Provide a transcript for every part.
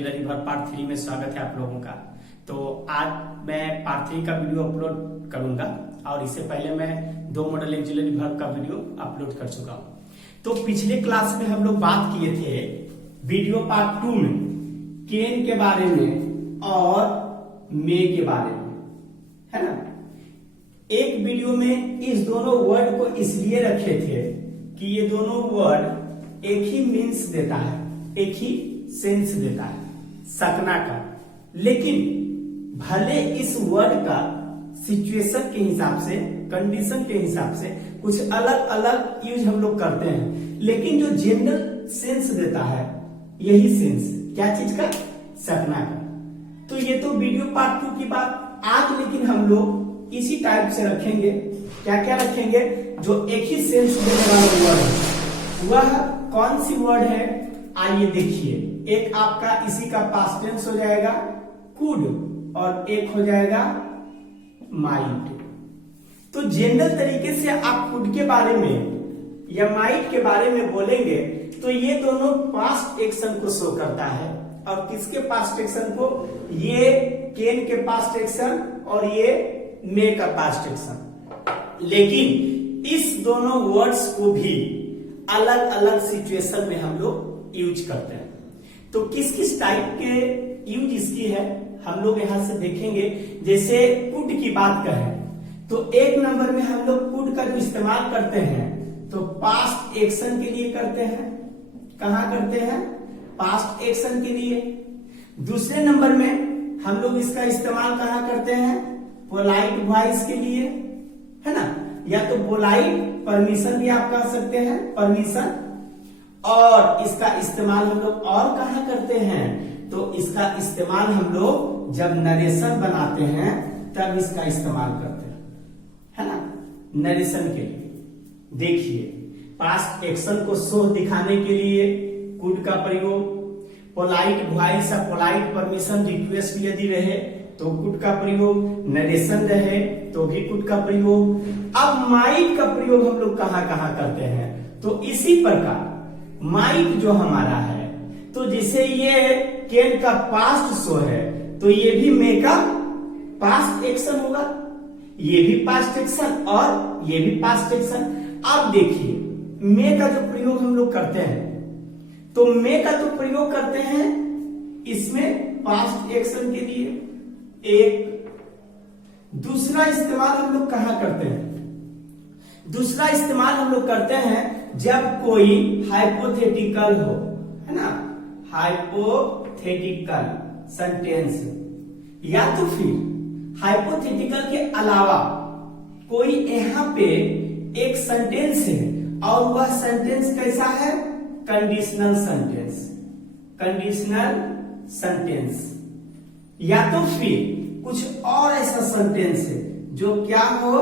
Jewellery भर part 3 में स्वागत है आप लोगों का। तो आज मैं पार्ट 3 का वीडियो अपलोड करूंगा और इससे पहले मैं 2 मॉडल एक ज्वेलरी भर का वीडियो अपलोड कर चुका हूं। तो पिछले क्लास में हम लोग बात किए थे वीडियो पार्ट 2 में केन के बारे में और मे के बारे में, है ना। एक वीडियो में इस दोनों वर्ड को इसलिए रखे थे कि ये दोनों वर्ड एक ही मीन्स देता है, एक ही सेंस देता है, सकना का। लेकिन भले इस वर्ड का सिचुएशन के हिसाब से, कंडीशन के हिसाब से कुछ अलग अलग यूज हम लोग करते हैं, लेकिन जो जनरल सेंस देता है यही सेंस, क्या चीज का? सकना का। तो ये तो वीडियो पार्ट 2 की बात। आज लेकिन हम लोग इसी टाइप से रखेंगे। क्या क्या रखेंगे? जो एक ही सेंस देने वाला वर्ड है वह कौन सी वर्ड है? आइए देखिए। एक आपका इसी का पास्ट टेंस हो जाएगा कुड और एक हो जाएगा माइट। तो जनरल तरीके से आप कुड के बारे में या माइट के बारे में बोलेंगे तो ये दोनों पास्ट एक्शन को शो करता है। और किसके पास्ट एक्शन को? ये केन के पास्ट एक्शन और ये मे का पास्ट एक्शन। लेकिन इस दोनों वर्ड्स को भी अलग अलग सिचुएशन में हम लोग यूज करते हैं। तो किस किस टाइप के यूज इसकी है हम लोग यहां से देखेंगे। जैसे कुड की बात करें तो 1 नंबर में हम लोग कुड का जो इस्तेमाल करते हैं तो पास्ट एक्शन के लिए करते हैं। कहां करते हैं? पास्ट एक्शन के लिए। दूसरे नंबर में हम लोग इसका इस्तेमाल कहां करते हैं? पोलाइट वॉइस के लिए, है ना। या तो पोलाइट परमिशन भी आप कह सकते हैं, परमिशन। और इसका इस्तेमाल हम लोग और कहां करते हैं? तो इसका इस्तेमाल हम लोग जब नरेशन बनाते हैं तब इसका इस्तेमाल करते हैं, है ना, नरेशन के लिए। देखिए, पास्ट एक्शन को शो दिखाने के लिए कुड का प्रयोग, पोलाइट वॉइस या पोलाइट परमिशन रिक्वेस्ट यदि रहे तो कुड का प्रयोग, नरेशन रहे तो भी कुड का प्रयोग। अब माइट का प्रयोग हम लोग कहां कहां करते हैं? तो इसी प्रकार माइट जो हमारा है, तो जैसे ये केन का पास्ट शो है तो ये भी मे का पास्ट एक्शन होगा, ये भी पास्ट एक्शन और ये भी पास्ट एक्शन। अब देखिए, मे का जो प्रयोग हम लोग करते हैं तो मे का तो प्रयोग करते हैं इसमें पास्ट एक्शन के लिए एक। दूसरा इस्तेमाल हम लोग कहां करते हैं? दूसरा इस्तेमाल हम लोग करते हैं जब कोई हाइपोथेटिकल हो, है ना, हाइपोथेटिकल सेंटेंस, या तो फिर हाइपोथेटिकल के अलावा कोई यहां पे एक सेंटेंस है और वह सेंटेंस कैसा है? Conditional sentence, conditional sentence. या तो फिर कुछ और ऐसा सेंटेंस है जो क्या हो?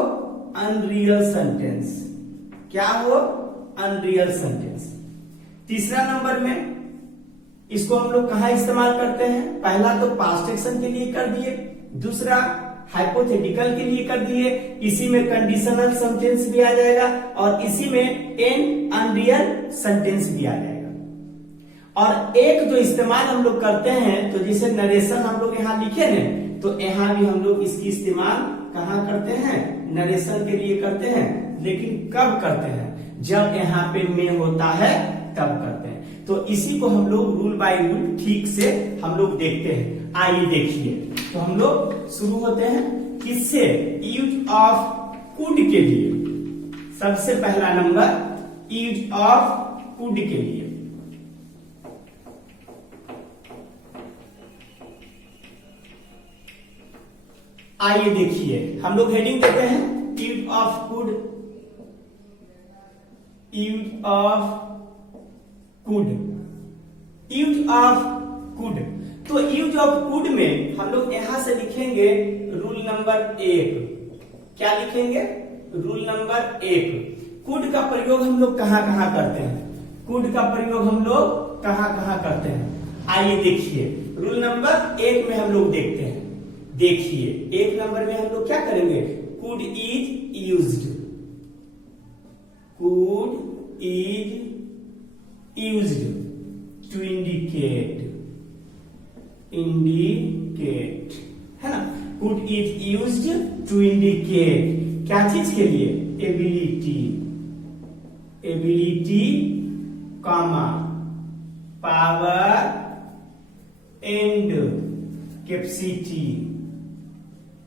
Unreal sentence. क्या हो? Unreal sentence. तीसरा नंबर में इसको हम लोग कहां इस्तेमाल करते हैं? पहला तो पास्ट एक्शन के लिए कर दिए, दूसरा हाइपोथेटिकल के लिए कर दिए, इसी में कंडीशनल सेंटेंस भी आ जाएगा और इसी में एन अनरियल सेंटेंस भी आ जाएगा। और एक जो इस्तेमाल हम लोग करते हैं तो जैसे नरेशन हम लोग यहां लिखे हैं तो यहां भी हम लोग इसकी इस्तेमाल कहां करते हैं? नरेशन के लिए करते हैं। लेकिन कब करते हैं? जब यहां पे मे होता है तब करते हैं। तो इसी को हम लोग रूल बाय रूल ठीक से हम लोग देखते हैं। आइए देखिए। तो हम लोग शुरू होते हैं किससे? यूज ऑफ कुड के लिए। सबसे पहला नंबर यूज ऑफ कुड के लिए। आइए देखिए, हम लोग हेडिंग देते हैं use of could, use of could, use of could. तो यूज ऑफ कुड में हम लोग यहां से लिखेंगे रूल नंबर 1। क्या लिखेंगे? Rule number 1। कुड का प्रयोग हम लोग कहां कहां करते हैं? कुड का प्रयोग हम लोग कहां कहां करते हैं? आइए देखिए, रूल नंबर 1 में हम लोग देखते हैं। देखिए, 1 नंबर में हम लोग क्या करेंगे? Could is used, could is used to indicate, indicate, है ना। Could is used to indicate क्या चीज के लिए, ability, ability comma power and capacity,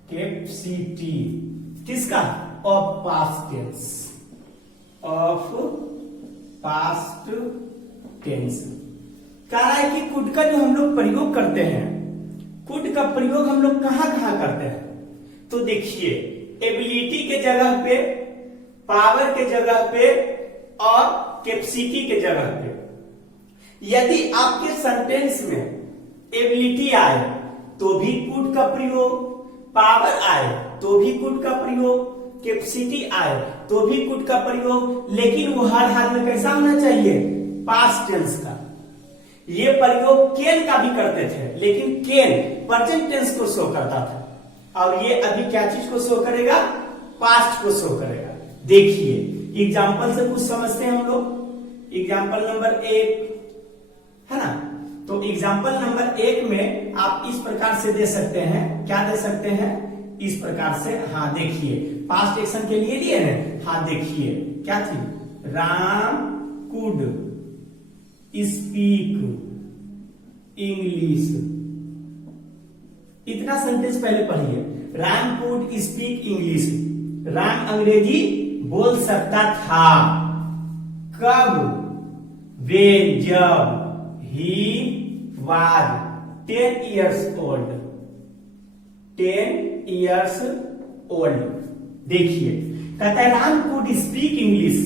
capacity किसका, of past tense, of past tense. कह रहा है कि कुड का जो हम लोग प्रयोग करते हैं, कुड का प्रयोग हम लोग कहां कहां करते हैं, तो देखिए एबिलिटी के जगह पे, पावर के जगह पे और कैपेसिटी के जगह पे। यदि आपके सेंटेंस में एबिलिटी आए तो भी कुड का प्रयोग, पावर आए तो भी कुड का प्रयोग, कैपेसिटी आए तो भी कुड का प्रयोग, लेकिन वो हर हाल में कैसा होना चाहिए, पास्ट टेंस का। ये प्रयोग कैन का भी करते थे, लेकिन कैन प्रेजेंट टेंस को शो करता था, और ये अभी क्या चीज को शो करेगा, पास्ट को शो करेगा। देखिए एग्जाम्पल से कुछ समझते हैं हम लोग। एग्जाम्पल नंबर 1 है ना, तो एग्जाम्पल नंबर 1 में आप इस प्रकार से दे सकते हैं, क्या दे सकते हैं, इस प्रकार से। हाँ देखिए पास्ट एक्शन के लिए हैं। हाँ देखिए क्या थी, राम कुड स्पीक इंग्लिश, इतना सेंटेंस पहले पढ़िए। Ram could speak English, Ram अंग्रेजी बोल सकता था। कब, वेन, जब, he was 10 years old, 10 years old। देखिए कहता है Ram could speak English,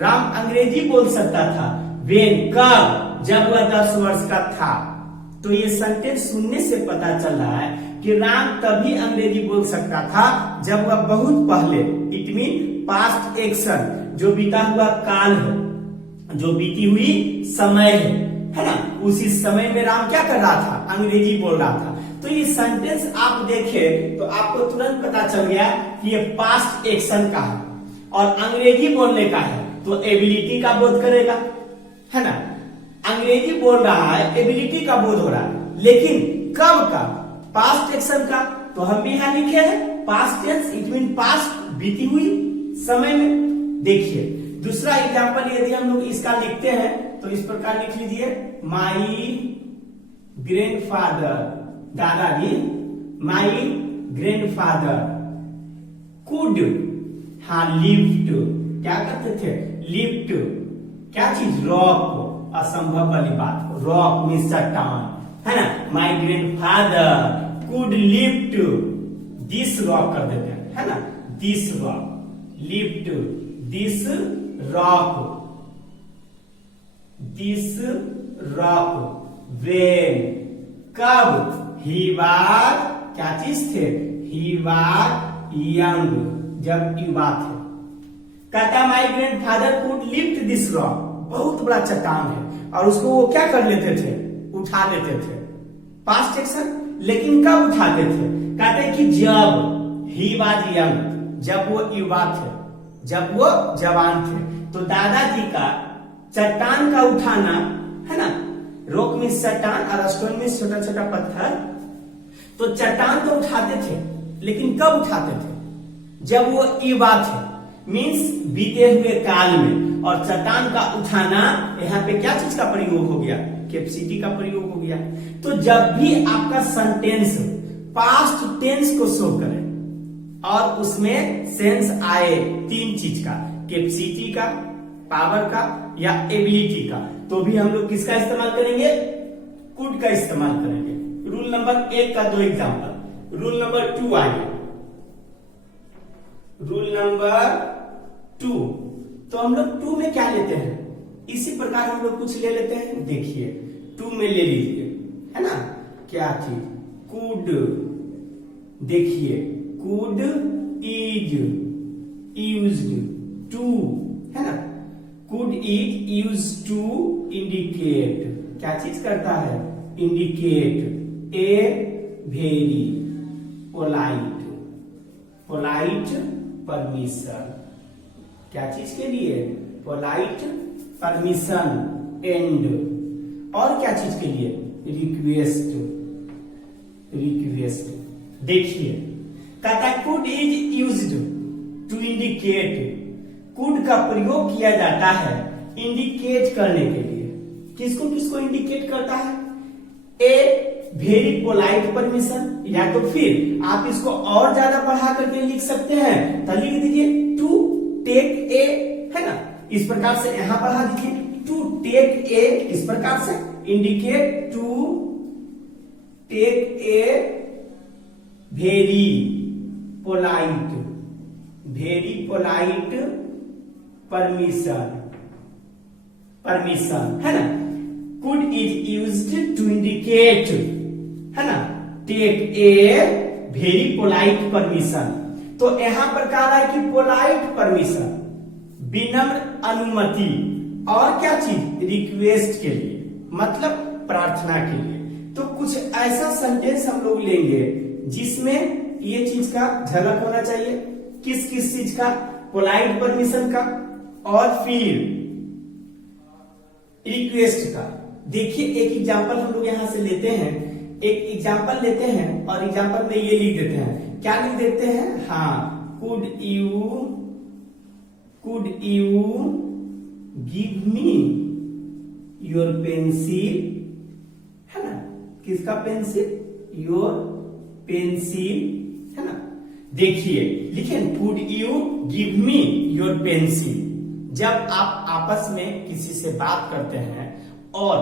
Ram अंग्रेजी बोल सकता था। वेन, कब, जब वह 10 वर्ष का था। तो ये सेंटेंस सुनने से पता चल रहा है कि राम तभी अंग्रेजी बोल सकता था जब वह बहुत पहले, इट मीन पास्ट एक्शन, जो बीता हुआ काल है, जो बीती हुई समय है ना, उसी समय में राम क्या कर रहा था, अंग्रेजी बोल रहा था। तो ये सेंटेंस आप देखें तो आपको तुरंत पता चल गया कि ये पास्ट एक्शन का है और अंग्रेजी बोलने का है, तो एबिलिटी का बोध करेगा, है ना। अंग्रेजी बोल रहा है, एबिलिटी का बोध हो रहा है, लेकिन कब का, पास्ट एक्शन का। तो हम भी यहां लिखे हैं past tense, it mean past, बीती हुई समय में। देखिए दूसरा एग्जांपल यदि हम लोग इसका लिखते हैं तो इस प्रकार लिख लीजिए, माई ग्रैंडफादर, दादाजी, माई ग्रैंडफादर कुड, हाँ लिफ्ट, क्या करते थे, लिफ्ट क्या चीज, रॉक, असंभव वाली बात को, रॉक मीन्स चट्टान, है ना। माई grandfather could lift this rock कर देते हैं, है ना, this rock, lift this rock, this rock, when, कब, ही वाज, क्या चीज थे, ही वाज यंग, जब युवा थे। कहता माई grandfather could lift this rock, बहुत बड़ा चट्टान है और उसको वो क्या कर लेते थे, उठा लेते थे, पास्ट एक्शन। लेकिन कब उठाते थे, कहते कि जब, ही वाज यंग, जब वो युवा थे, जब वो जवान थे। तो दादाजी का चट्टान का उठाना, है ना, रॉक में चट्टान और स्टोन में छोटा छोटा पत्थर, तो चट्टान तो उठाते थे, लेकिन कब उठाते थे, जब वो युवा थे, मीन्स बीते हुए काल में। और चट्टान का उठाना, यहाँ पे क्या चीज का प्रयोग हो गया, कैपेसिटी का प्रयोग हो गया। तो जब भी आपका सेंटेंस पास्ट टेंस को शो करे और उसमें सेंस आए 3 चीज का, कैपेसिटी का, पावर का या एबिलिटी का, तो भी हम लोग किसका इस्तेमाल करेंगे, कुड का इस्तेमाल करेंगे। रूल नंबर 1 का 2 एग्जांपल। रूल नंबर 2 आइए, रूल नंबर 2। तो हम लोग 2 में क्या लेते हैं, इसी प्रकार हम लोग कुछ ले लेते हैं। देखिए 2 में ले लीजिए, है ना, क्या चीज, कुड, देखिए कुड इज यूज्ड टू, है ना, could is used to indicate, क्या चीज करता है, indicate a very polite, polite permission, क्या चीज के लिए, पोलाइट परमिशन, एंड, और क्या चीज के लिए, रिक्वेस्ट, रिक्वेस्ट। देखिए कहता है could is used to indicate, could का प्रयोग किया जाता है इंडिकेट करने के लिए। किसको किसको इंडिकेट करता है? ए वेरी पोलाइट परमिशन, या तो फिर आप इसको और ज्यादा बढ़ा करके लिख सकते हैं, तो लिख दीजिए टू टेक ए, है ना, इस प्रकार से यहां बढ़ा दीजिए टू टेक ए, इस प्रकार से indicate to take a very polite permission, है ना। Could is used to indicate, है ना, take a very polite permission. तो यहां पर कह रहा है कि पोलाइट परमिशन, विनम्र अनुमति, और क्या चीज? रिक्वेस्ट के लिए, मतलब प्रार्थना के लिए। तो कुछ ऐसा सेंटेंस हम लोग लेंगे जिसमें ये चीज का झलक होना चाहिए। किस किस चीज का? पोलाइट परमिशन का और फिर रिक्वेस्ट का। देखिए एक एग्जांपल हम लोग यहां से लेते हैं, एक एग्जांपल लेते हैं और एग्जांपल में ये लिख देते हैं। क्या लिख देते हैं? हाँ, could you give me your pencil, है ना, किसका पेंसिल? योर पेंसिल, है ना। देखिए लिखे could you give me your pencil. जब आप आपस में किसी से बात करते हैं और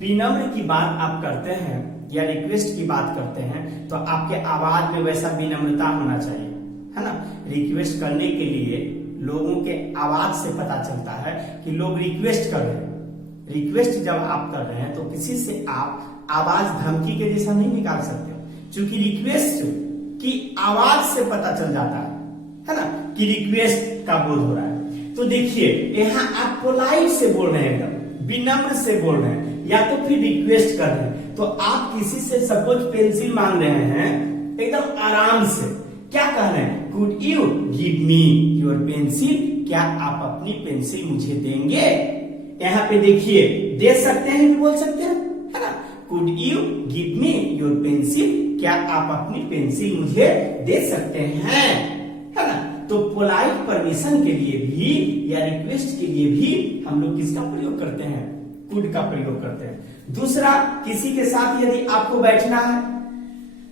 विनम्र की बात आप करते हैं या रिक्वेस्ट की बात करते हैं, तो आपके आवाज में वैसा विनम्रता होना चाहिए, है ना। रिक्वेस्ट करने के लिए लोगों के आवाज से पता चलता है कि लोग रिक्वेस्ट कर रहे हैं। रिक्वेस्ट जब आप कर रहे हैं तो किसी से आप आवाज धमकी के जैसा नहीं निकाल सकते, क्योंकि रिक्वेस्ट की आवाज से पता चल जाता है ना, कि रिक्वेस्ट का बोध हो रहा है। तो देखिए यहाँ आप पोलाइट से बोल रहे हैं, एकदम विनम्र से बोल रहे हैं, या तो फिर रिक्वेस्ट कर रहे हैं। तो आप किसी से सपोज पेंसिल मांग रहे हैं एकदम आराम से, क्या कह रहे हैं? Could you give me your pencil, क्या आप अपनी पेंसिल मुझे देंगे? यहाँ पे देखिए दे सकते हैं, बोल सकते हैं, है ना। Could you give me your pencil, क्या आप अपनी पेंसिल मुझे दे सकते हैं, है ना। तो पोलाइट परमिशन के लिए भी या रिक्वेस्ट के लिए भी हम लोग किसका प्रयोग करते हैं? कुड का प्रयोग करते हैं। दूसरा, किसी के साथ यदि आपको बैठना है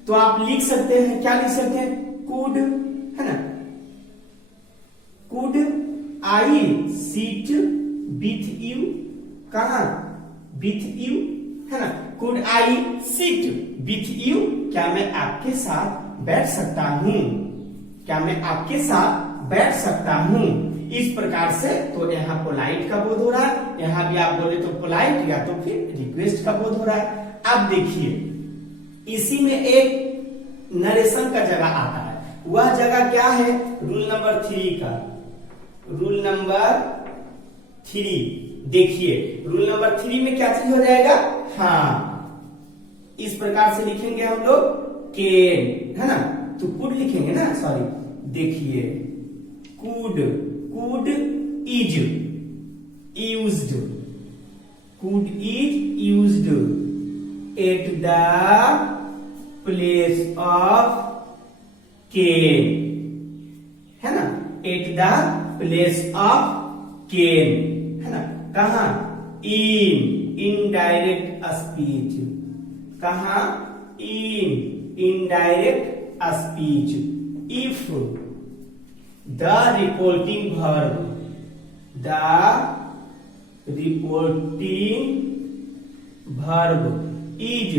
तो आप लिख सकते हैं, क्या लिख सकते हैं? कुड, है ना, could I seat with you, कहा? विथ यू, है ना। Could I seat with you, क्या मैं आपके साथ बैठ सकता हूं? क्या मैं आपके साथ बैठ सकता हूं? इस प्रकार से तो यहाँ पोलाइट का बोध हो रहा है, यहाँ भी आप बोले तो पोलाइट या तो फिर रिक्वेस्ट का बोध हो रहा है। अब देखिए इसी में एक नरेशन का जगह आता है, वह जगह क्या है? रूल नंबर 3 का, रूल नंबर 3। देखिए रूल नंबर 3 में क्या चीज हो जाएगा? हाँ, इस प्रकार से लिखेंगे हम लोग कैन, है ना, तो कुड लिखेंगे ना, सॉरी। देखिए could is used, could is used at the place of can, है ना, eight the place of can, है ना। कहा? इन इनडायरेक्ट स्पीच, कहा? इन indirect speech, if the reporting verb is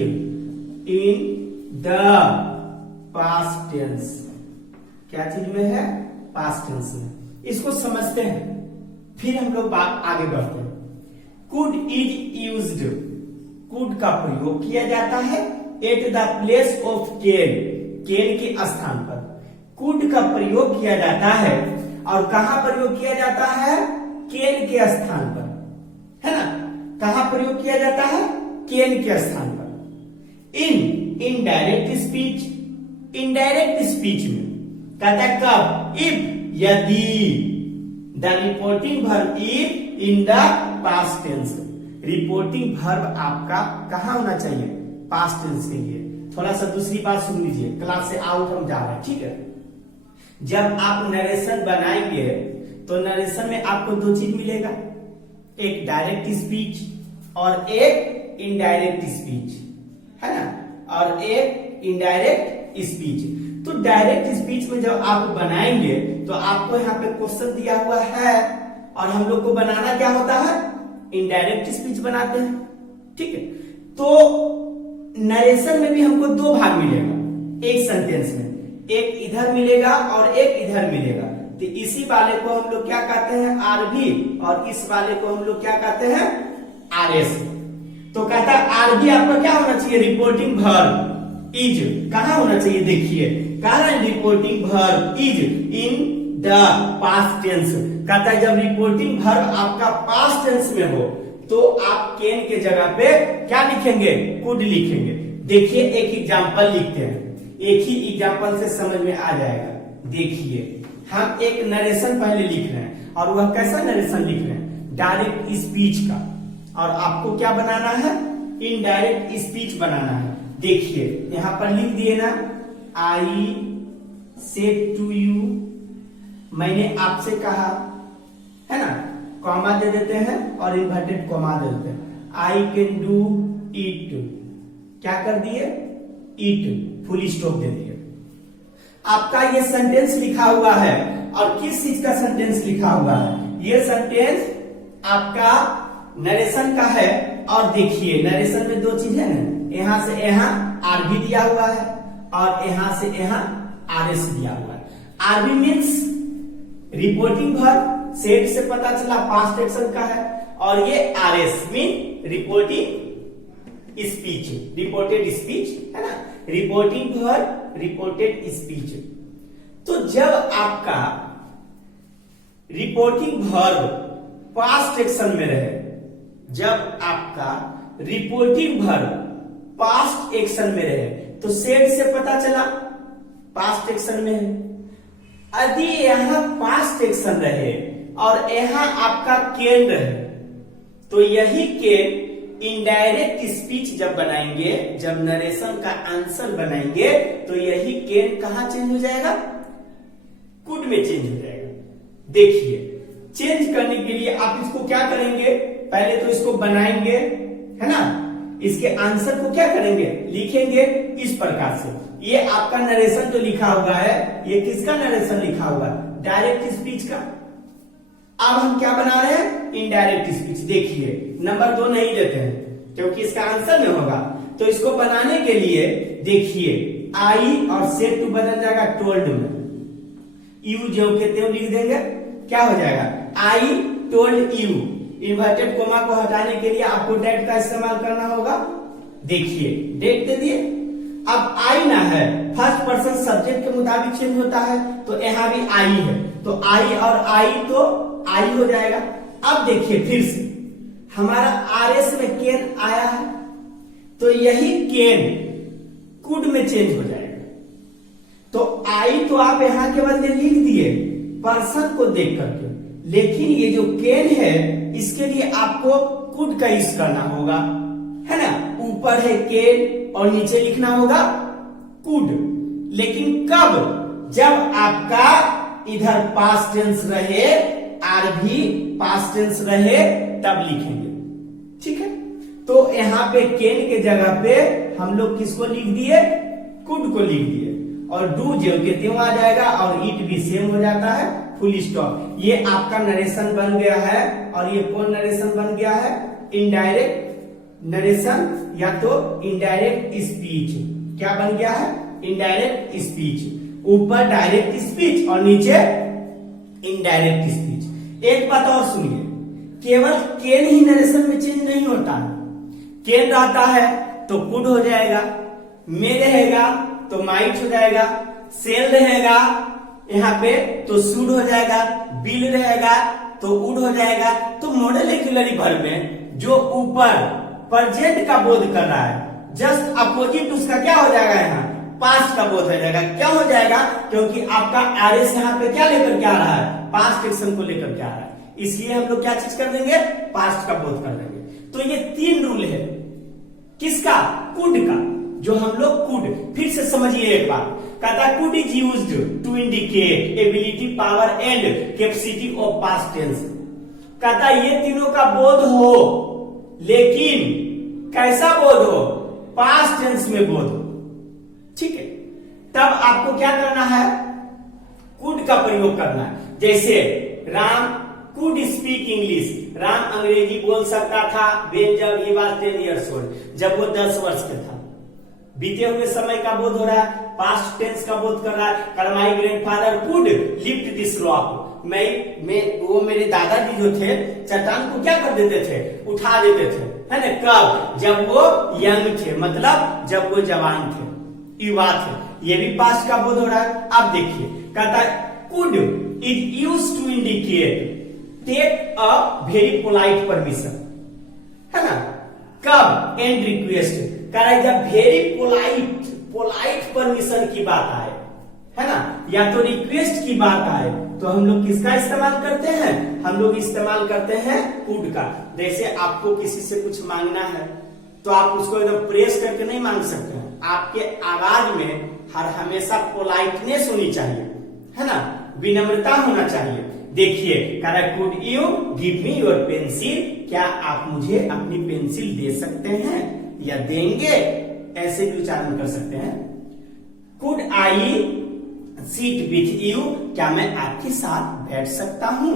in the past tense, क्या चीज में है? पास्ट टेंस में। इसको समझते हैं, फिर हम लोग बात आगे बढ़ते हैं। कुड इज यूज्ड, कुड का प्रयोग किया जाता है eight the place of can, can के स्थान पर कुड का प्रयोग किया जाता है। और कहां प्रयोग किया जाता है? कैन के स्थान पर, है ना। कहां प्रयोग किया जाता है? कैन के स्थान पर। इनडायरेक्ट स्पीच, इनडायरेक्ट स्पीच में कहता है कब? इफ, यदि the reporting verb is in the past tense, reporting verb आपका कहां होना चाहिए? पास्ट टेंस के लिए। थोड़ा सा दूसरी बात सुन लीजिए, क्लास से आउट हम जा रहे हैं, ठीक है। जब आप नरेशन बनाएंगे तो नरेशन में आपको दो चीज मिलेगा, एक डायरेक्ट स्पीच और एक इनडायरेक्ट स्पीच, है ना, और एक इनडायरेक्ट स्पीच। तो डायरेक्ट स्पीच में जब आप बनाएंगे तो आपको यहाँ पे क्वेश्चन दिया हुआ है और हम लोग को बनाना क्या होता है, इनडायरेक्ट स्पीच बनाते हैं, ठीक है। तो नरेशन में भी हमको दो भाग मिलेगा एक सेंटेंस में, एक इधर मिलेगा और एक इधर मिलेगा। तो इसी वाले को हम लोग क्या कहते हैं, आरबी, और इस वाले को हम लोग क्या कहते हैं, आरएस। तो कहता है आरबी आपका क्या होना चाहिए, रिपोर्टिंग वर्ब इज, कहां होना चाहिए, देखिए कह रहा है reporting verb is in the past tense. कहता है जब रिपोर्टिंग वर्ब आपका पास्ट टेंस में हो तो आप कैन के जगह पे क्या लिखेंगे, कुड लिखेंगे। देखिए एक एग्जांपल लिखते हैं, एक ही एग्जांपल से समझ में आ जाएगा। देखिए हम एक नरेशन पहले लिख रहे हैं और वह कैसा नरेशन लिख रहे हैं, डायरेक्ट स्पीच का, और आपको क्या बनाना है, इनडायरेक्ट स्पीच बनाना है। देखिए यहां पर लिख दिए ना, आई सेड टू यू, मैंने आपसे कहा, है ना, कॉमा दे देते हैं और इन्वर्टेड कॉमा दे देते हैं। आई कैन डू इट, क्या कर दिए, इट, फुल स्टॉप दे दिए। आपका ये सेंटेंस लिखा हुआ है और किस चीज का सेंटेंस लिखा हुआ है, ये सेंटेंस आपका नरेशन का है। और देखिए नरेशन में दो चीज है ना, यहां से यहां आरबी दिया हुआ है और यहां से यहां आरएस दिया हुआ है। RB means reporting verb, said से पता चला पास्ट एक्शन का है, और ये RS mean reporting speech, reported speech, है ना, रिपोर्टिंग वर्ब, रिपोर्टेड स्पीच। तो जब आपका रिपोर्टिंग वर्ब पास्ट एक्शन में रहे, जब आपका रिपोर्टिंग वर्ब पास्ट एक्शन में रहे तो सेड से पता चला पास्ट एक्शन में है। यदि यहां पास्ट एक्शन रहे और यहां आपका कैन रहे तो यही कैन इनडायरेक्ट स्पीच जब बनाएंगे, जब नरेशन का आंसर बनाएंगे तो यही कैन कहां चेंज हो जाएगा, कुड में चेंज हो जाएगा। देखिए चेंज करने के लिए आप इसको क्या करेंगे, पहले तो इसको बनाएंगे, है ना, इसके आंसर को क्या करेंगे, लिखेंगे इस प्रकार से। ये आपका नरेशन जो लिखा हुआ है, ये किसका नरेशन लिखा हुआ है, डायरेक्ट स्पीच का। अब हम क्या बना रहे हैं, इनडायरेक्ट स्पीच। देखिए नंबर 2 नहीं देते हैं क्योंकि इसका आंसर में होगा, तो इसको बनाने के लिए देखिए आई और सेड टू बदल जाएगा टोल्ड में, यू जो के त्यों लिख देंगे, क्या हो जाएगा, I told you. Inverted coma को हटाने के लिए आपको डेट का इस्तेमाल करना होगा। देखिए डेट दे दिए, अब आई ना है, फर्स्ट पर्सन सब्जेक्ट के मुताबिक चेंज होता है, तो यहां भी आई है, तो आई और आई तो आई हो जाएगा। अब देखिए फिर से हमारा आरएस में कैन आया है, तो यही कैन कुड में चेंज हो जाएगा। तो आई तो आप यहां के बदले लिख दिए पर्सन को देख करके, लेकिन ये जो कैन है इसके लिए आपको कुड का यूज करना होगा, है ना, ऊपर है कैन और नीचे लिखना होगा कुड। लेकिन कब, जब आपका इधर पास्ट टेंस रहे, आरबी पास्ट टेंस रहे, तब लिखेंगे, ठीक है। तो यहां पे कैन के जगह पे हम लोग किसको लिख दिए, कुड को लिख दिए, और डू जो के त्यों आ जाएगा और इट भी सेम हो जाता है, फुल स्टॉप। ये आपका नरेशन बन गया है, और ये कौन नरेशन बन गया है, इनडायरेक्ट नरेशन या तो इनडायरेक्ट स्पीच। क्या बन गया है, इनडायरेक्ट स्पीच, ऊपर डायरेक्ट स्पीच और नीचे इनडायरेक्ट स्पीच। एक बात और सुनिए, केवल कैन ही नरेशन में चेंज नहीं होता है, कैन रहता है तो कुड हो जाएगा, में रहेगा तो माइट हो जाएगा, सेल रहेगा यहाँ पे तो शुड हो जाएगा, बिल रहेगा तो वुड हो जाएगा। तो मॉडल एक्सिलरी वर्ब में जो ऊपर प्रेजेंट का बोध कर रहा है, जस्ट अपोजिट उसका क्या हो जाएगा, यहाँ पास्ट का बोध हो जाएगा। क्या हो जाएगा, क्योंकि आपका आरएस यहाँ पे क्या लेकर के आ रहा है, पास्ट एक्शन को लेकर के आ रहा है, इसलिए हम लोग क्या चीज कर देंगे, पास्ट का बोध कर देंगे। तो ये 3 रूल है, किसका, कुड का। जो हम लोग कुड, फिर से समझिए एक बात, कहता could is used to indicate ability, power and capacity of past tense. कहता ये तीनों का बोध हो, लेकिन कैसा बोध हो? पास्ट टेंस में बोध हो। ठीक है, तब आपको क्या करना है? कुड का प्रयोग करना है। जैसे Ram could speak English, Ram अंग्रेजी बोल सकता था when जब he was 10 years old, जब वो 10 वर्ष के था। बीते हुए समय का बोध हो रहा है, पास्ट टेंस का बोध कर रहा है। माई grandfather could lift this rock, वो मेरे दादाजी जो थे चट्टान को क्या कर देते थे? उठा देते थे, है ना? कब? जब वो यंग थे, मतलब जब वो जवान थे, युवा थे। ये भी पास्ट का बोध हो रहा है। अब देखिए, कहता है could is used to indicate take a very polite permission, है ना? कब? एंड रिक्वेस्ट, कह जब वेरी पोलाइट परमिशन की बात आए, है ना, या तो रिक्वेस्ट की बात आए, तो हम लोग किसका इस्तेमाल करते हैं? हम लोग इस्तेमाल करते हैं कुड का। जैसे आपको किसी से कुछ मांगना है तो आप उसको एकदम प्रेस करके नहीं मांग सकते हैं। आपके आवाज में हर हमेशा पोलाइटनेस होनी चाहिए, है ना, विनम्रता होना चाहिए। देखिए, कह रहा could you give me your pencil, क्या आप मुझे अपनी पेंसिल दे सकते हैं या देंगे? ऐसे भी उच्चारण कर सकते हैं। Could I seat with you, क्या मैं आपके साथ बैठ सकता हूं?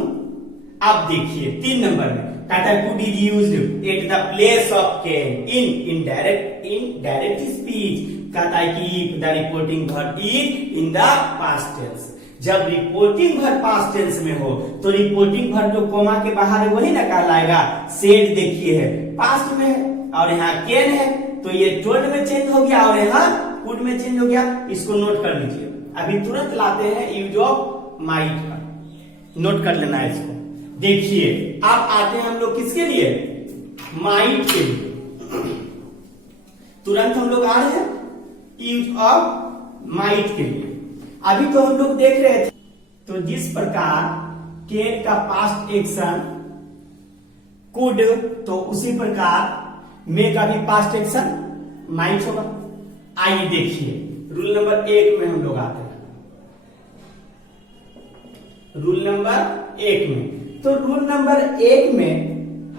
अब देखिए 3 नंबर में कहता है could is used at the place of can in indirect speech. कहता है कि the reporting verb is in the past tense. जब रिपोर्टिंग वर्ब पास्ट टेंस में हो तो रिपोर्टिंग वर्ब जो कोमा के बाहर है वही ना कहलाएगा। सेड देखिए है पास्ट में है, और यहाँ कैन है, तो ये टोल्ड में चेंज हो गया और यहाँ कुड में चेंज हो गया। इसको नोट कर लीजिए। अभी तुरंत लाते हैं यूज ऑफ माइट का, नोट कर लेना है इसको। देखिए, अब आते हैं हम लोग किसके लिए? माइट के लिए। तुरंत हम लोग आ रहे हैं यूज ऑफ माइट के लिए। अभी तो हम लोग देख रहे थे, तो जिस प्रकार कैन का पास्ट एक्शन कुड, तो उसी प्रकार मे का भी पास्ट एक्शन माइट होगा। आइए देखिए, रूल नंबर 1 में हम लोग आते हैं। रूल नंबर 1 में, तो रूल नंबर 1 में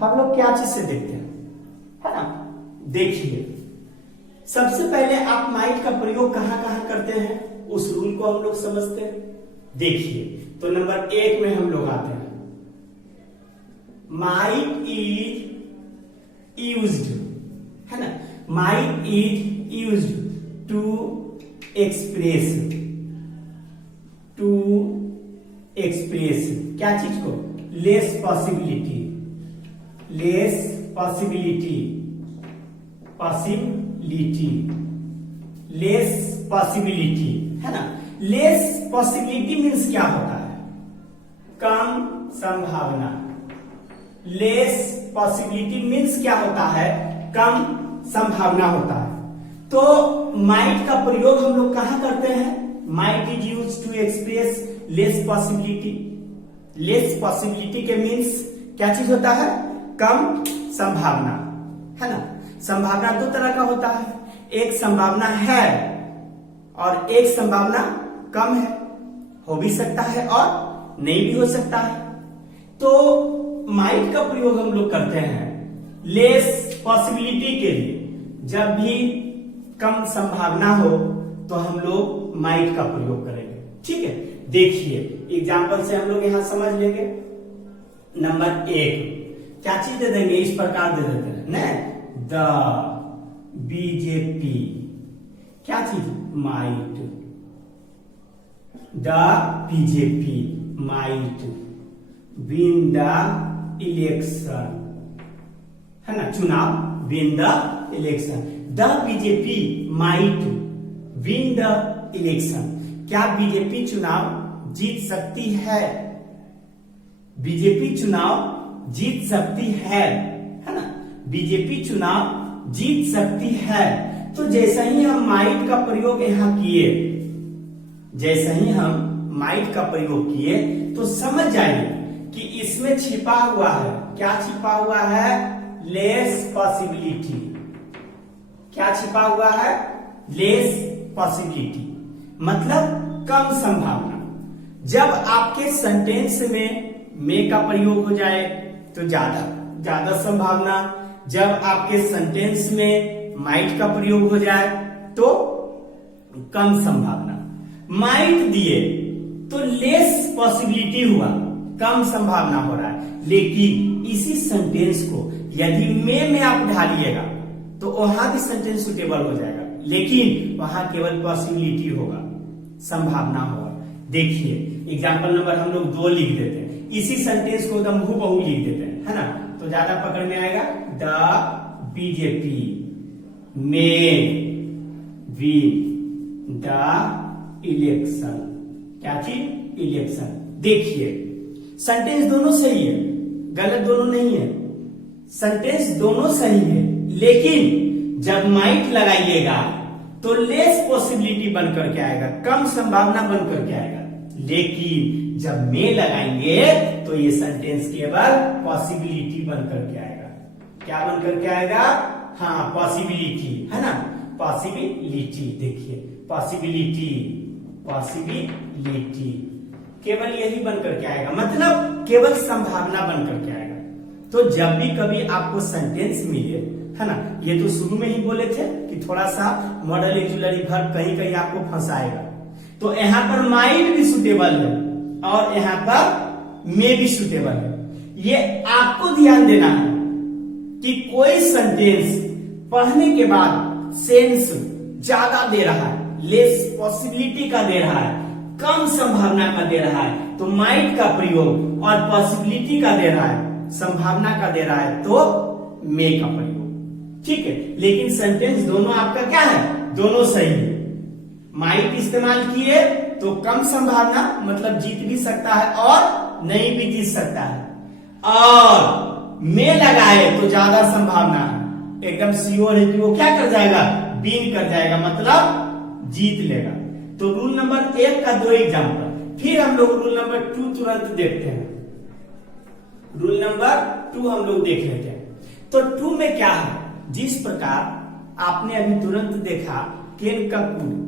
हम लोग क्या चीज से देखते हैं, है ना? देखिए, सबसे पहले आप माइट का प्रयोग कहां कहां करते हैं उस रूल को हम लोग समझते हैं। देखिए, तो नंबर 1 में हम लोग आते हैं। माइट इज यूज्ड, है ना? Might is used to express क्या चीज को? लेस पॉसिबिलिटी, है ना? लेस पॉसिबिलिटी मीन्स क्या होता है? कम संभावना। लेस पॉसिबिलिटी मीन्स क्या होता है? कम संभावना होता है। तो माइट का प्रयोग हम लोग कहां करते हैं? Might is used to express less possibility. Less possibility के मीन्स क्या चीज होता है? कम संभावना, है ना? संभावना 2 तरह का होता है, एक संभावना है और एक संभावना कम है। हो भी सकता है और नहीं भी हो सकता है। तो माइट का प्रयोग हम लोग करते हैं लेस पॉसिबिलिटी के लिए। जब भी कम संभावना हो तो हम लोग माइट का प्रयोग करेंगे। ठीक है, देखिए एग्जाम्पल से हम लोग यहां समझ लेंगे। नंबर 1 क्या चीज दे देंगे? इस प्रकार दे देते हैं ना, द बीजेपी, क्या चीज? Might. The BJP might win the election, है ना? चुनाव, win the election. The BJP might win the election. क्या बीजेपी चुनाव जीत सकती है? बीजेपी चुनाव जीत सकती है ना? बीजेपी चुनाव जीत सकती है। तो जैसे ही हम माइट का प्रयोग यहां किए, जैसे ही हम माइट का प्रयोग किए, तो समझ जाइए कि इसमें छिपा हुआ है, क्या छिपा हुआ है? Less possibility. क्या छिपा हुआ है? लेस पॉसिबिलिटी, मतलब कम संभावना। जब आपके सेंटेंस में का प्रयोग हो जाए तो ज्यादा संभावना, जब आपके सेंटेंस में माइट का प्रयोग हो जाए तो कम संभावना। माइट दिए तो लेस पॉसिबिलिटी हुआ, कम संभावना हो रहा है। लेकिन इसी सेंटेंस को यदि में आप ढालिएगा तो वहां भी सेंटेंस सुटेबल हो जाएगा, लेकिन वहां केवल पॉसिबिलिटी होगा, संभावना होगा। देखिए एग्जाम्पल नंबर हम लोग 2 लिख देते हैं, इसी सेंटेंस को एकदम हूबहू लिख देते हैं, है ना, तो ज्यादा पकड़ में आएगा। द बीजेपी में विन द इलेक्शन, क्या चीज, इलेक्शन। देखिए सेंटेंस दोनों सही है, गलत दोनों नहीं है, सेंटेंस दोनों सही है, लेकिन जब माइट लगाइएगा तो लेस पॉसिबिलिटी बनकर के आएगा, कम संभावना बनकर के आएगा। लेकिन जब में लगाएंगे तो ये सेंटेंस केवल पॉसिबिलिटी बनकर के आएगा। क्या बनकर के आएगा, हाँ पॉसिबिलिटी, है ना, पॉसिबिलिटी। देखिए पॉसिबिलिटी केवल यही बनकर के आएगा, मतलब केवल संभावना बनकर के आएगा। तो जब भी कभी आपको सेंटेंस मिले, है ना, ये तो शुरू में ही बोले थे कि थोड़ा सा मॉडल ऑक्सिलरी वर्ब कहीं कहीं आपको फंसाएगा, तो यहाँ पर माइट भी सुटेबल है और यहाँ पर में भी सुटेबल है। ये आपको ध्यान देना है कि कोई सेंटेंस पढ़ने के बाद सेंस ज्यादा दे रहा है, लेस पॉसिबिलिटी का दे रहा है, कम संभावना का दे रहा है, तो माइट का प्रयोग, और पॉसिबिलिटी का दे रहा है, संभावना का दे रहा है, तो मे का प्रयोग। ठीक है, लेकिन सेंटेंस दोनों आपका क्या है, दोनों सही है। माइट इस्तेमाल किए तो कम संभावना, मतलब जीत भी सकता है और नहीं भी जीत सकता है, और में लगाए तो ज्यादा संभावना है, एकदम श्योर है कि वो क्या कर जाएगा, विन कर जाएगा, मतलब जीत लेगा। तो रूल नंबर 1 का 2 एग्जाम्पल, फिर हम लोग रूल नंबर 2 तुरंत देखते हैं। रूल नंबर 2 हम लोग देख लेते हैं। तो 2 में क्या है, जिस प्रकार आपने अभी तुरंत देखा कैन का कुड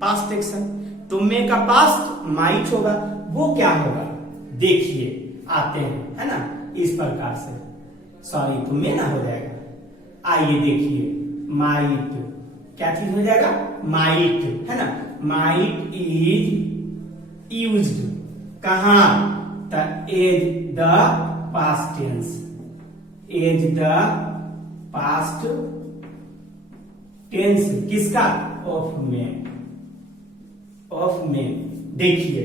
पास्ट एक्शन, तो में का पास्ट माइट होगा, वो क्या होगा, देखिए आते हैं, है ना, इस प्रकार से, सॉरी तो में ना हो जाएगा। आइए देखिए माइट, क्या चीज हो जाएगा, माइट, है ना, माइट इज यूज्ड कहां, as the past tense, as the past tense किसका, ऑफ में, ऑफ में। देखिए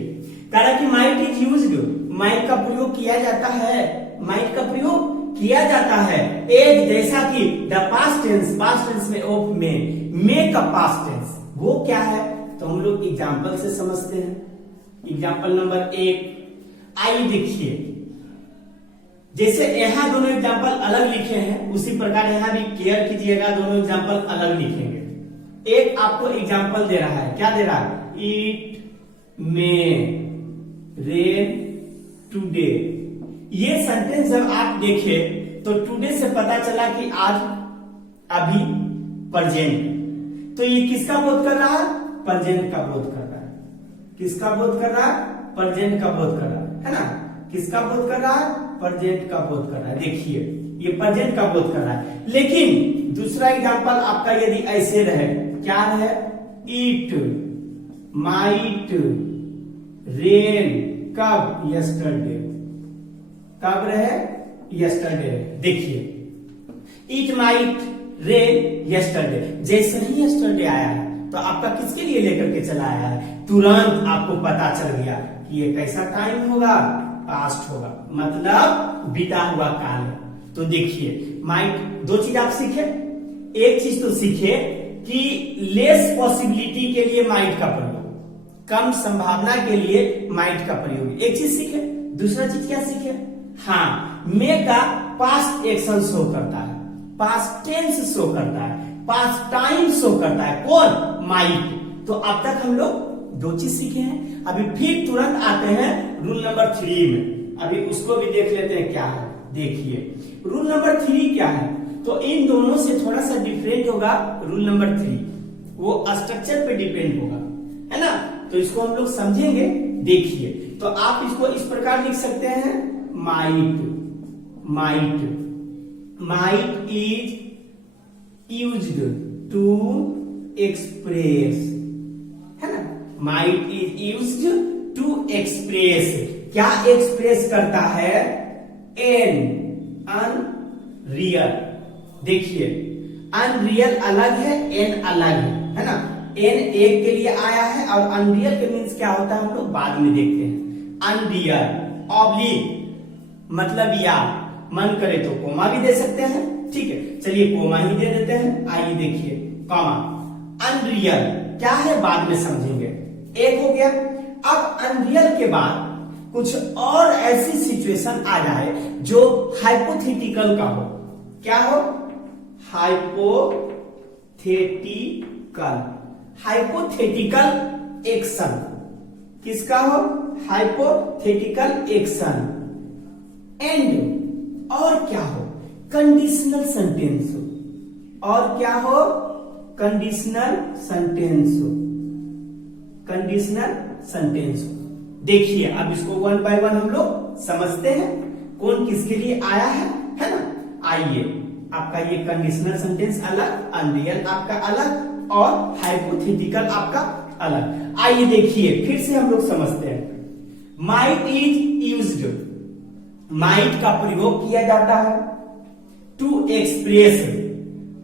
कहा कि माइट इज यूज्ड, माइट का प्रयोग किया जाता है, माइट का प्रयोग किया जाता है एज, जैसा कि द पास्ट टेंस में ऑफ में का पास्ट टेंस, वो क्या है, तो हम लोग एग्जाम्पल से समझते हैं। एग्जाम्पल नंबर 1, आइए देखिए, जैसे यहाँ दोनों एग्जाम्पल अलग लिखे हैं, उसी प्रकार यहाँ भी केयर कीजिएगा, दोनों एग्जाम्पल अलग लिखेंगे। एक आपको एग्जाम्पल दे रहा है, क्या दे रहा है, इट में रेन टुडे। ये सेंटेंस जब आप देखे तो टुडे से पता चला कि आज, अभी, प्रेजेंट, तो ये किसका बोध कर रहा है, प्रेजेंट का बोध कर रहा है। किसका बोध कर रहा है, प्रेजेंट का बोध कर रहा है ना, किसका बोध कर रहा है, प्रेजेंट का बोध कर रहा है। देखिए ये प्रेजेंट का बोध कर रहा है। लेकिन दूसरा एग्जांपल आपका यदि ऐसे रहे, क्या रहे, इट माइट रेन, कब, यस्टरडे, कब रहे, यस्टरडे। देखिए इट माइट रेन यस्टरडे, जैसे ही यस्टरडे आया है तो आपका किसके लिए लेकर के चला आया है, तुरंत आपको पता चल गया कि ये कैसा टाइम होगा, पास्ट होगा, मतलब बीता हुआ काल है। तो देखिए माइट, 2 चीज आप सीखे, एक चीज तो सीखे कि लेस पॉसिबिलिटी के लिए माइट का प्रयोग, कम संभावना के लिए माइट का प्रयोग, एक चीज सीखे। दूसरा चीज क्या सीखे, हाँ में का पास्ट एक्शन शो करता है, पास्ट टेंस शो करता है, पास्ट टाइम शो करता है, कौन, माइट। तो अब तक हम लोग 2 चीज सीखे हैं। अभी फिर तुरंत आते हैं रूल नंबर 3 में, अभी उसको भी देख लेते हैं क्या है। देखिए रूल नंबर 3 क्या है, तो इन दोनों से थोड़ा सा डिफरेंट होगा रूल नंबर 3। वो स्ट्रक्चर पे डिपेंड होगा, है ना। तो इसको हम लोग समझेंगे। देखिए, तो आप इसको इस प्रकार लिख सकते हैं, might, might, might is used to express, है ना। Might is used to express, क्या एक्सप्रेस करता है, एन अनरियल। देखिए, अनरियल अलग है, एन अलग है ना। एन एक के लिए आया है और अनरियल के मीन्स क्या होता है हम लोग बाद में देखते हैं। अनरियल ऑब्लिक मतलब या, मन करे तो कोमा भी दे सकते हैं, ठीक है। चलिए कोमा ही दे देते हैं। आइए देखिए, कॉमा, अनरियल क्या है बाद में समझेंगे। एक हो गया। अब अनरियल के बाद कुछ और ऐसी सिचुएशन आ जाए जो हाइपोथेटिकल का हो। क्या हो, हाइपोथेटिकल, हाइपोथेटिकल एक्शन। किसका हो, हाइपोथेटिकल एक्शन। एंड और क्या हो, कंडीशनल सेंटेंस हो। और क्या हो, कंडीशनल सेंटेंस हो, कंडीशनल सेंटेंस हो। देखिए, अब इसको वन बाय वन हम लोग समझते हैं, कौन किसके लिए आया है ना। आइए, आपका ये कंडीशनल सेंटेंस अलग, अनरियल आपका अलग और हाइपोथेटिकल आपका अलग। आइए देखिए, फिर से हम लोग समझते हैं। माइट इज यूज्ड, माइट का प्रयोग किया जाता है टू एक्सप्रेस,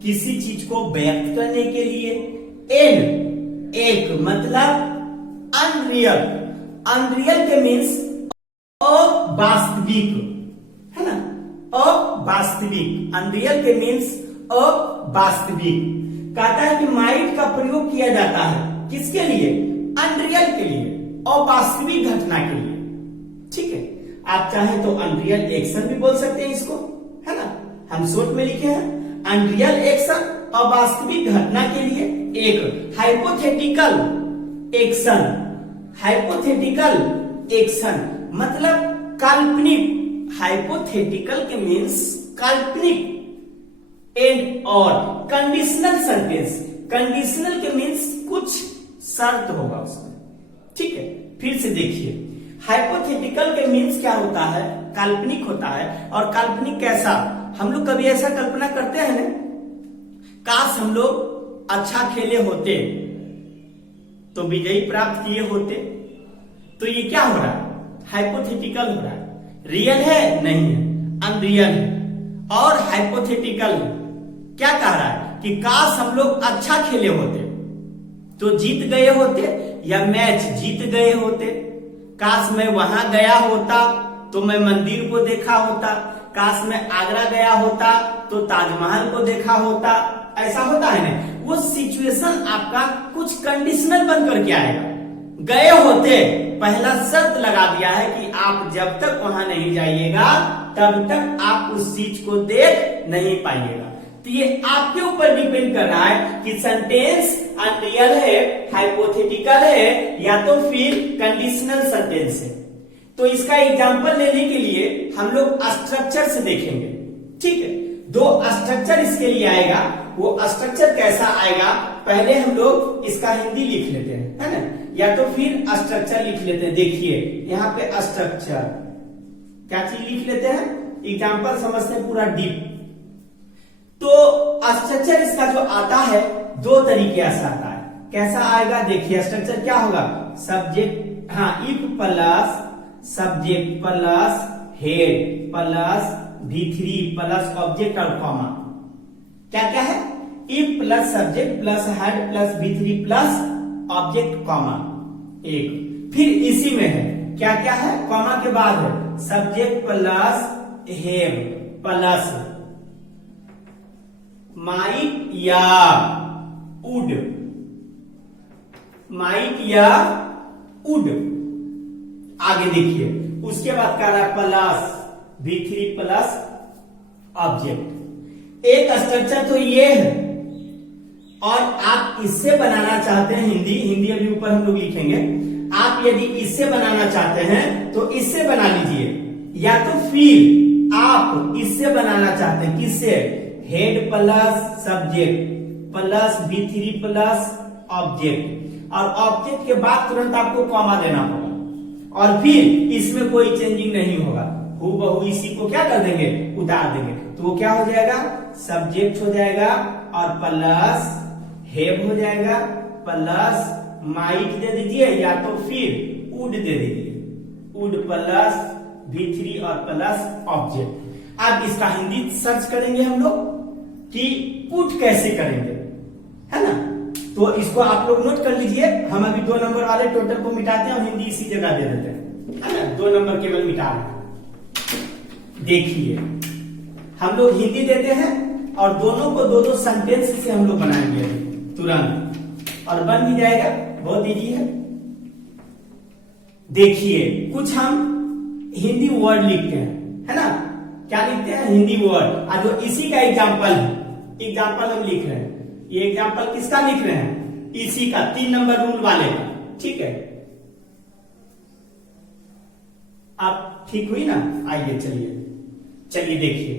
किसी चीज को व्यक्त करने के लिए। एन एक मतलब अनरियल, अनरियल के मीन्स अवास्तविक, है ना, अवास्तविक। अनरियल के मीन्स अवास्तविक। कहता है कि माइट का प्रयोग किया जाता है किसके लिए, अनरियल के लिए, अवास्तविक घटना के लिए, ठीक है। आप चाहे तो अनरियल एक्शन भी बोल सकते हैं इसको, है ना। हम शॉर्ट में लिखे हैं अनरियल एक्शन, अवास्तविक घटना के लिए। एक हाइपोथेटिकल एक्शन, हाइपोथेटिकल एक्शन मतलब काल्पनिक, हाइपोथेटिकल के मीन्स काल्पनिक। एंड और कंडीशनल सेंटेंस, कंडीशनल के मीन्स कुछ शर्त होगा उसमें, ठीक है। फिर से देखिए, हाइपोथेटिकल के मीन्स क्या होता है, काल्पनिक होता है। और काल्पनिक कैसा, हम लोग कभी ऐसा कल्पना करते हैं ना, काश हम लोग अच्छा खेले होते तो विजयी प्राप्त किए होते। तो ये क्या हो रहा है, हाइपोथेटिकल हो रहा है, रियल है नहीं है, अनरियल है। और हाइपोथेटिकल क्या कह रहा है कि काश हम लोग अच्छा खेले होते तो जीत गए होते, या मैच जीत गए होते। काश मैं वहां गया होता तो मैं मंदिर को देखा होता, काश मैं आगरा गया होता तो ताजमहल को देखा होता। ऐसा होता है ना, वो सिचुएशन आपका कुछ कंडीशनल बन करके आएगा। गए होते, पहला शर्त लगा दिया है कि आप जब तक वहां नहीं जाइएगा तब तक आप उस चीज को देख नहीं पाइएगा। तो ये आपके ऊपर डिपेंड कर रहा है कि सेंटेंस अनरियल है, हाइपोथेटिकल है, या तो फिर कंडीशनल सेंटेंस है। तो इसका एग्जांपल लेने के लिए हम लोग स्ट्रक्चर से देखेंगे, ठीक है। दो स्ट्रक्चर इसके लिए आएगा। वो स्ट्रक्चर कैसा आएगा, पहले हम लोग इसका हिंदी लिख लेते हैं, है ना, या तो फिर स्ट्रक्चर लिख लेते हैं। देखिए यहाँ पे स्ट्रक्चर क्या चीज लिख लेते हैं, एग्जांपल समझते हैं पूरा डीप। तो स्ट्रक्चर इसका जो आता है दो तरीके से आता है। कैसा आएगा, देखिए स्ट्रक्चर क्या होगा, सब्जेक्ट, हाँ, if plus subject plus head plus V3 plus object और कॉमा। क्या क्या है, if plus subject plus head plus V3 plus object comma एक। फिर इसी में है क्या क्या है, कॉमा के बाद है subject plus have plus might या वुड, माइट या वुड। आगे देखिए, उसके बाद क्या रहा, प्लस V3 प्लस ऑब्जेक्ट। एक स्ट्रक्चर तो ये है, और आप इससे बनाना चाहते हैं हिंदी अभी ऊपर हम लोग लिखेंगे। आप यदि इससे बनाना चाहते हैं तो इससे बना लीजिए, या तो फिर आप इससे बनाना चाहते हैं, किससे, head plus subject plus V3 plus object, और ऑब्जेक्ट के बाद तुरंत आपको कॉमा देना होगा और फिर इसमें कोई चेंजिंग नहीं होगा, हूबहू इसी को क्या कर देंगे, उतार देंगे। तो वो क्या हो जाएगा, सब्जेक्ट हो जाएगा और प्लस हैव हो जाएगा, प्लस माइट दे दीजिए या तो फिर वुड दे दीजिए, वुड प्लस V3 और प्लस ऑब्जेक्ट। अब इसका हिंदी सर्च करेंगे हम लोग कि पुट कैसे करेंगे, है ना। तो इसको आप लोग नोट कर लीजिए। हम अभी 2 नंबर वाले टोटल को मिटाते हैं और हिंदी इसी जगह दे देते हैं, है ना। 2 नंबर केवल मिटा रहे हैं। देखिए हम लोग हिंदी देते हैं और दोनों को 2-2 सेंटेंस से हम लोग बनाएंगे तुरंत और बन भी जाएगा, बहुत इजी है। देखिए कुछ हम हिंदी वर्ड लिखते हैं, है ना, क्या लिखते हैं, हिंदी वर्ड। और जो इसी का एग्जाम्पल है, एग्जाम्पल हम लिख रहे हैं, ये एग्जाम्पल किसका लिख रहे हैं, इसी का 3 नंबर रूल वाले का, ठीक है। आप ठीक हुई ना, आइए चलिए देखिए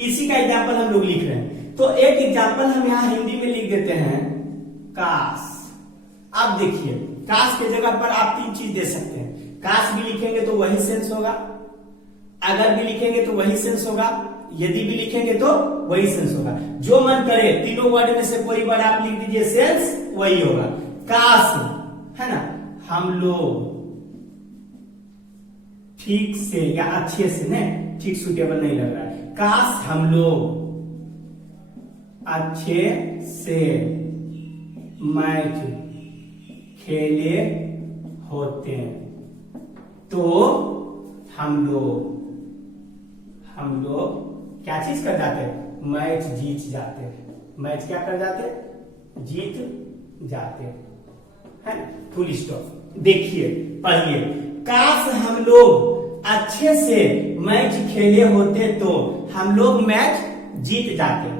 इसी का एग्जाम्पल हम लोग लिख रहे हैं। तो एक एग्जाम्पल हम यहां हिंदी में लिख देते हैं, काश। अब देखिए काश के जगह पर आप 3 चीज दे सकते हैं। काश भी लिखेंगे तो वही सेंस होगा, अगर भी लिखेंगे तो वही सेंस होगा, यदि भी लिखेंगे तो वही सेंस होगा। जो मन करे तीनों वर्ड में से कोई वर्ड आप लिख दीजिए, सेंस वही होगा। काश, है ना, हम लोग ठीक से या अच्छे से, ने ठीक सुटेबल नहीं लग रहा है, काश हम लोग अच्छे से मैच खेले होते तो हम लोग क्या चीज कर जाते, मैच जीत जाते, मैच क्या कर जाते, जीत जाते, है फुल स्टॉप। देखिए पढ़िए, काश हम लोग अच्छे से मैच खेले होते तो हम लोग मैच जीत जाते।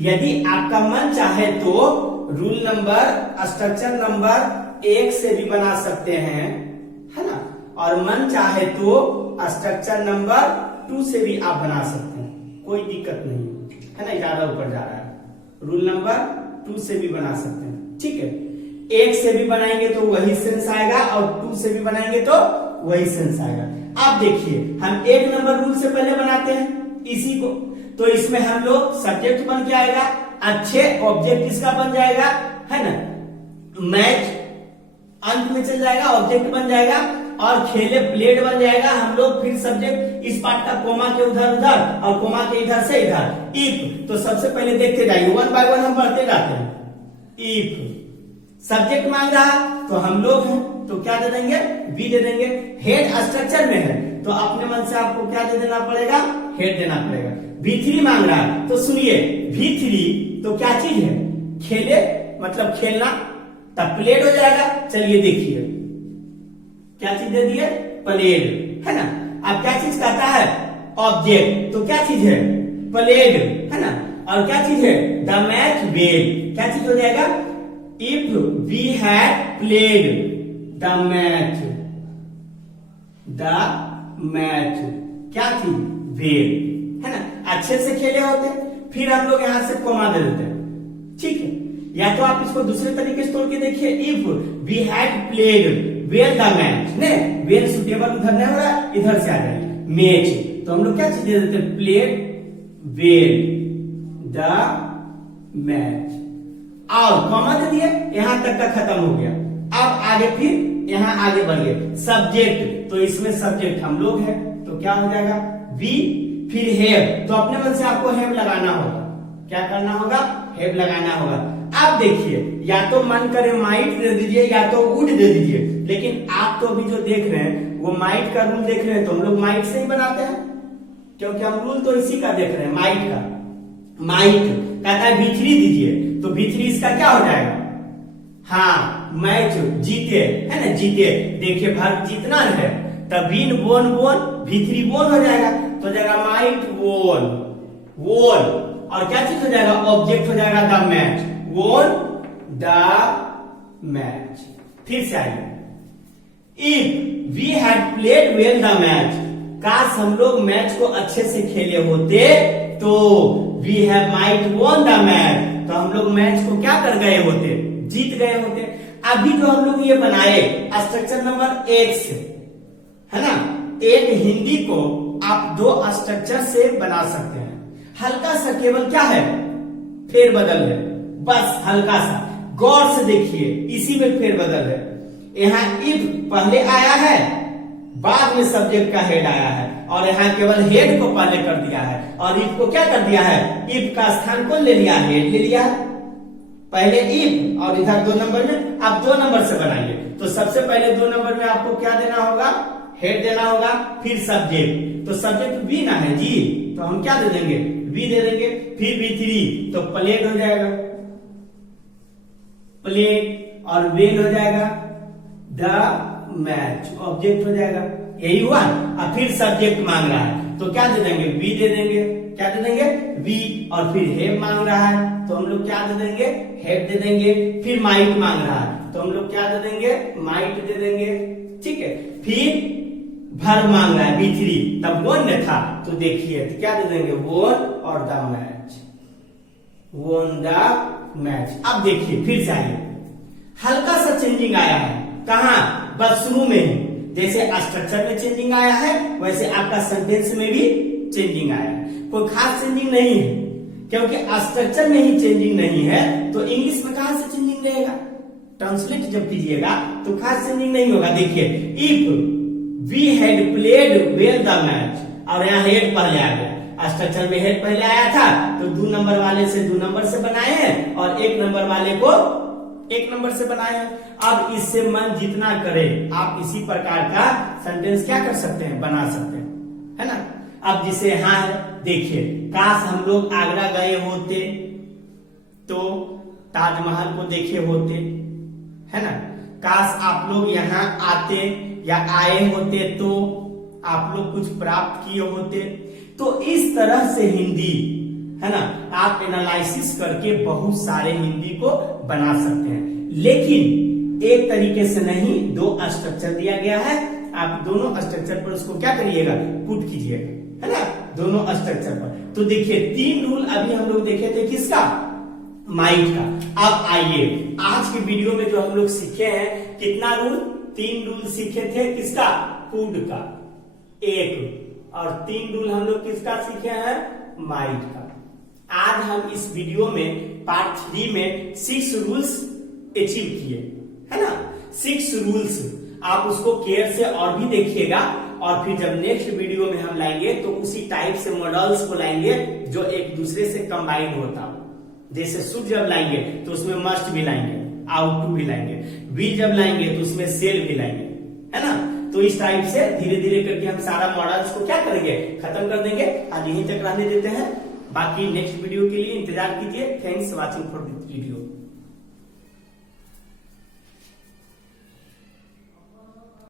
यदि आपका मन चाहे तो रूल नंबर स्ट्रक्चर नंबर 1 से भी बना सकते हैं, है ना, और मन चाहे तो स्ट्रक्चर नंबर 2 से भी आप बना सकते हैं, कोई दिक्कत नहीं है ना, ज्यादा ऊपर जा रहा है। रूल नंबर 2 से भी बना सकते हैं, ठीक है। 1 से भी बनाएंगे तो वही सेंस आएगा और 2 से भी बनाएंगे तो वही सेंस आएगा। अब देखिए हम 1 नंबर रूल से पहले बनाते हैं इसी को, तो इसमें हम लोग सब्जेक्ट बन के आएगा, अच्छे ऑब्जेक्ट इसका बन जाएगा, है ना, मैच अंत में चल जाएगा, ऑब्जेक्ट बन जाएगा, और खेले प्लेड बन जाएगा। हम लोग फिर सब्जेक्ट इस पार्ट का कोमा के उधर उधर और कोमा के इधर से इधर। इफ तो सबसे पहले देखते जाइए, 1 बाय 1 हम बढ़ते जाते हैं। इफ सब्जेक्ट मांग रहा तो हम लोग हैं तो क्या दे देंगे, बी दे देंगे। हेड स्ट्रक्चर में है तो अपने मन से आपको क्या दे देना पड़ेगा, हेड देना पड़ेगा। V3 मांग रहा है तो सुनिए, V3 तो क्या चीज है, खेले मतलब खेलना, तब प्लेड हो जाएगा। चलिए देखिए क्या चीज दे दिए, प्लेड, है ना। अब क्या चीज कहता है, ऑब्जेक्ट, तो क्या चीज है, प्लेड, है ना। और क्या चीज है, द मैच वेल, क्या चीज हो जाएगा, if we had played the match, क्या चीज, वेल, है ना, अच्छे से खेले होते। फिर हम लोग यहां से कोमा दे देते हैं, ठीक है। या तो आप इसको दूसरे तरीके से तोड़ के देखिए, if we had played well the match, ने वेल सुटेबल उधर नहीं हो रहा, इधर से आ जाएगी मैच, तो हम लोग क्या चीज दे देते हैं, प्लेड वेल द मैच, और कॉमा दे दिए, यहां तक का खत्म हो गया। अब आगे फिर यहां आगे बढ़िए, सब्जेक्ट, तो इसमें सब्जेक्ट हम लोग हैं तो क्या हो जाएगा, वी, फिर हैव, तो अपने मन से आपको हैव लगाना होगा, क्या करना होगा, हैव लगाना होगा। अब देखिए या तो मन करे माइट दे दीजिए या तो वुड दे दीजिए, लेकिन आप तो अभी जो देख रहे हैं वो माइट का रूल देख रहे हैं, तो हम लोग माइट से ही बनाते हैं, क्योंकि हम रूल तो इसी का देख रहे हैं, माइट का। माइट कहता है V3 दीजिए, तो V3 इसका क्या हो जाएगा, हाँ मैच जीते, है ना, जीते। देखिए भाग जीतना है तब विन बोन V3 बोन हो जाएगा, तो जाएगा माइट वोन, और क्या चीज हो जाएगा, ऑब्जेक्ट हो जाएगा the match, won the match. फिर से आइए, if we had played well the match, काश हम लोग मैच को अच्छे से खेले होते तो we have might won the match, तो हम लोग मैच को क्या कर गए होते, जीत गए होते। अभी जो हम लोग ये बनाए स्ट्रक्चर नंबर 1 से, है ना, एक हिंदी को आप 2 स्ट्रक्चर से बना सकते हैं। हल्का सा केवल क्या है, फेरबदल है, बस हल्का सा, गौर से देखिए, इसी में फेरबदल है। यहाँ इफ पहले आया है, बाद में सब्जेक्ट का हेड आया है, और यहाँ केवल हेड को पहले कर दिया है, और इफ को क्या कर दिया है, इफ का स्थान कौन ले लिया, हेड ले लिया है। पहले इफ और इधर 2 नंबर में, आप 2 नंबर से बनाइए। तो सबसे पहले 2 नंबर में आपको क्या देना होगा, हेड देना होगा, फिर सब्जेक्ट। तो सब्जेक्ट बी ना है जी, तो हम क्या दे देंगे, बी दे देंगे। फिर B3 तो प्लेग हो जाएगा, प्लेग, और वेन हो जाएगा, द मैच ऑब्जेक्ट हो जाएगा, यही हुआ। और फिर सब्जेक्ट मांग रहा है तो क्या दे देंगे, बी दे देंगे, क्या दे देंगे, बी। और फिर हेड मांग रहा है तो हम लोग क्या दे देंगे, हेड दे देंगे। फिर माइट मांग रहा है तो हम लोग क्या दे देंगे, माइट दे देंगे, ठीक है। फिर भर मांग रहा है B3, तब वन ने था तो देखिए तो क्या दे देंगे, वन और the match, one the match. अब देखिए फिर से आइए, हल्का सा चेंजिंग आया है, कहा, बस शुरू में ही। जैसे स्ट्रक्चर में चेंजिंग आया है वैसे आपका सेंटेंस में भी चेंजिंग आया है। कोई खास चेंजिंग नहीं है, क्योंकि स्ट्रक्चर में ही चेंजिंग नहीं है तो इंग्लिश में कहां से चेंजिंग रहेगा। ट्रांसलेट जब कीजिएगा तो खास चेंजिंग नहीं होगा। देखिए, if we had played well the match, और यहाँ हेड पहले आ गया। स्ट्रक्चर में हेड पहले आया था तो 2 नंबर वाले से 2 नंबर से बनाए हैं, और 1 नंबर वाले को 1 नंबर से बनाए हैं। अब इससे मन जितना करे आप इसी प्रकार का सेंटेंस क्या कर सकते हैं, बना सकते हैं, है ना। अब जिसे यहाँ देखिए, काश हम लोग आगरा गए होते तो ताजमहल को देखे होते, है ना। काश आप लोग यहाँ आते या आए होते तो आप लोग कुछ प्राप्त किए होते। तो इस तरह से हिंदी, है ना, आप एनालिसिस करके बहुत सारे हिंदी को बना सकते हैं। लेकिन एक तरीके से नहीं, 2 स्ट्रक्चर दिया गया है, आप दोनों स्ट्रक्चर पर उसको क्या करिएगा, पुट कीजिएगा, है ना, दोनों स्ट्रक्चर पर। तो देखिए 3 रूल अभी हम लोग देखे थे, किसका, माइट का। अब आइए आज के वीडियो में जो हम लोग सीखे हैं, कितना रूल, 3 रूल सीखे थे, किसका, कुड का 1, और 3 रूल हम लोग किसका सीखे हैं, माइट का। आज हम इस वीडियो में पार्ट 3 में 6 रूल्स अचीव किए, है ना। 6 रूल्स आप उसको केयर से और भी देखिएगा, और फिर जब नेक्स्ट वीडियो में हम लाएंगे तो उसी टाइप से मॉडल्स को लाएंगे जो एक दूसरे से कंबाइन होता हो। जैसे शुड जब लाएंगे तो उसमें मस्ट भी लाएंगे, आउट टू भी लाएंगे, वी जब लाएंगे तो उसमें सेल भी लाएंगे, है ना। तो इस टाइप से धीरे धीरे करके हम सारा मॉडल्स को क्या करेंगे, खत्म कर देंगे। आज यहीं तक रहने देते हैं, बाकी नेक्स्ट वीडियो के लिए इंतजार कीजिए। Thanks watching for this video.